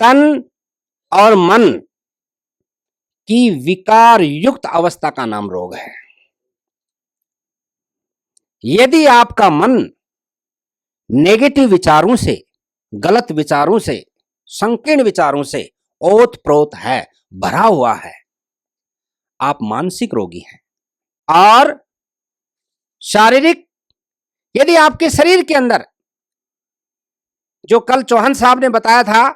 तन और मन की विकार युक्त अवस्था का नाम रोग है। यदि आपका मन नेगेटिव विचारों से, गलत विचारों से, संकीर्ण विचारों से ओत प्रोत है, भरा हुआ है, आप मानसिक रोगी हैं। और शारीरिक, यदि आपके शरीर के अंदर, जो कल चौहान साहब ने बताया था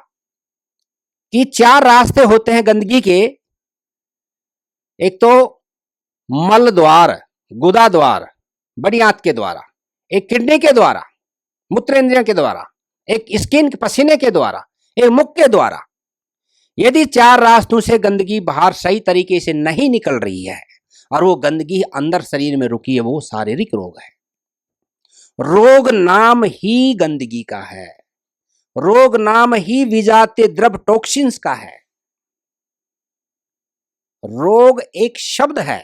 कि 4 रास्ते होते हैं गंदगी के, एक तो मल द्वार, गुदा द्वार, बड़ी आंत के द्वारा, एक किडनी के द्वारा, मूत्र इंद्रियों के द्वारा, एक स्किन पसीने के द्वारा, एक मुख के द्वारा। यदि 4 रास्तों से गंदगी बाहर सही तरीके से नहीं निकल रही है और वो गंदगी अंदर शरीर में रुकी है, वो शारीरिक रोग है। रोग नाम ही गंदगी का है, रोग नाम ही विजातीय द्रव टॉक्सिन्स का है। रोग एक शब्द है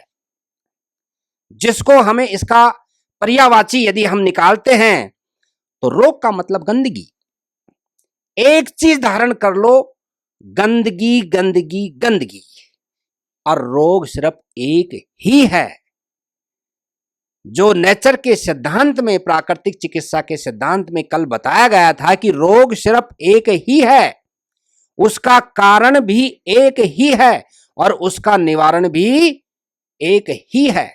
जिसको हमें इसका पर्यायवाची यदि हम निकालते हैं तो रोग का मतलब गंदगी। एक चीज धारण कर लो, गंदगी गंदगी गंदगी, और रोग सिर्फ एक ही है। जो नेचर के सिद्धांत में, प्राकृतिक चिकित्सा के सिद्धांत में कल बताया गया था कि रोग सिर्फ एक ही है, उसका कारण भी एक ही है और उसका निवारण भी एक ही है।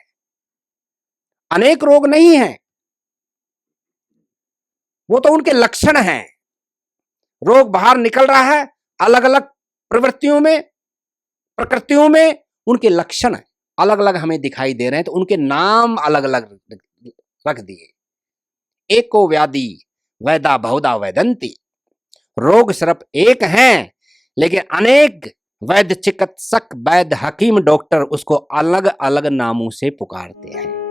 अनेक रोग नहीं हैं, वो तो उनके लक्षण हैं। रोग बाहर निकल रहा है अलग अलग प्रवृत्तियों में, प्रकृतियों में, उनके लक्षण अलग अलग हमें दिखाई दे रहे हैं, तो उनके नाम अलग अलग रख दिए। एको व्याधि वैदा बहुधा वैदंती, रोग सिर्फ एक हैं लेकिन अनेक वैद्य चिकित्सक, वैद्य हकीम, डॉक्टर उसको अलग अलग नामों से पुकारते हैं।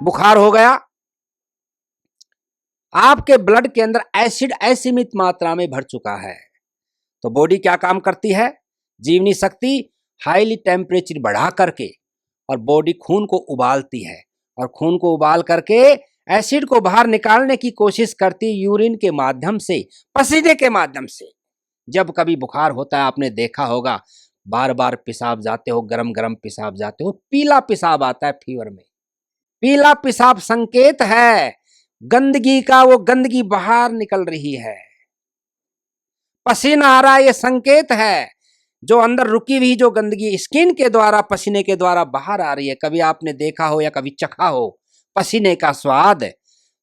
बुखार हो गया, आपके ब्लड के अंदर एसिड असीमित मात्रा में भर चुका है, तो बॉडी क्या काम करती है? जीवनी शक्ति हाईली टेम्परेचर बढ़ा करके और बॉडी खून को उबालती है, और खून को उबाल करके एसिड को बाहर निकालने की कोशिश करती है यूरिन के माध्यम से, पसीने के माध्यम से। जब कभी बुखार होता है, आपने देखा होगा, बार बार पेशाब जाते हो, गरम गरम पेशाब जाते हो, पीला पेशाब आता है फीवर में। पीला पेशाब संकेत है गंदगी का, वो गंदगी बाहर निकल रही है। पसीना आ रहा है, ये संकेत है जो अंदर रुकी हुई जो गंदगी स्किन के द्वारा, पसीने के द्वारा बाहर आ रही है। कभी आपने देखा हो या कभी चखा हो पसीने का स्वाद,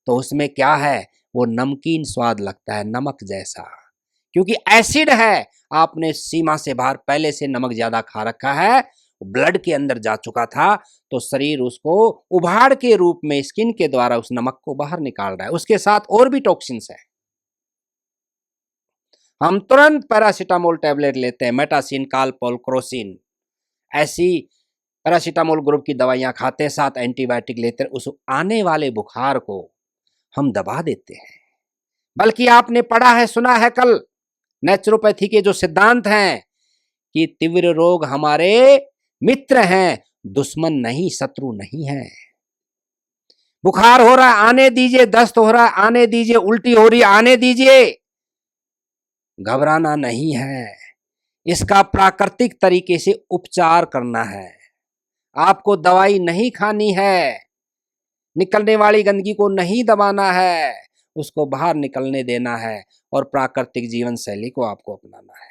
तो उसमें क्या है? वो नमकीन स्वाद लगता है, नमक जैसा, क्योंकि एसिड है। आपने सीमा से बाहर पहले से नमक ज्यादा खा रखा है, ब्लड के अंदर जा चुका था, तो शरीर उसको उभाड़ के रूप में स्किन के द्वारा उस नमक को बाहर निकाल रहा है। उसके साथ और भी टॉक्सिन्स है। हम तुरंत पैरासीटामोल टैबलेट लेते हैं, मेटासिन, कालपोल, क्रोसिन, ऐसी पैरासीटामोल ग्रुप की दवाइयां खाते हैं, साथ एंटीबायोटिक लेते हैं। उस आने वाले बुखार को हम दबा देते हैं। बल्कि आपने पढ़ा है, सुना है कल, नेचुरोपैथी के जो सिद्धांत हैं कि तीव्र रोग हमारे मित्र हैं, दुश्मन नहीं, शत्रु नहीं है। बुखार हो रहा है, आने दीजिए। दस्त हो रहा है, आने दीजिए। उल्टी हो रही है, आने दीजिए। घबराना नहीं है, इसका प्राकृतिक तरीके से उपचार करना है। आपको दवाई नहीं खानी है। निकलने वाली गंदगी को नहीं दबाना है, उसको बाहर निकलने देना है और प्राकृतिक जीवन शैली को आपको अपनाना है।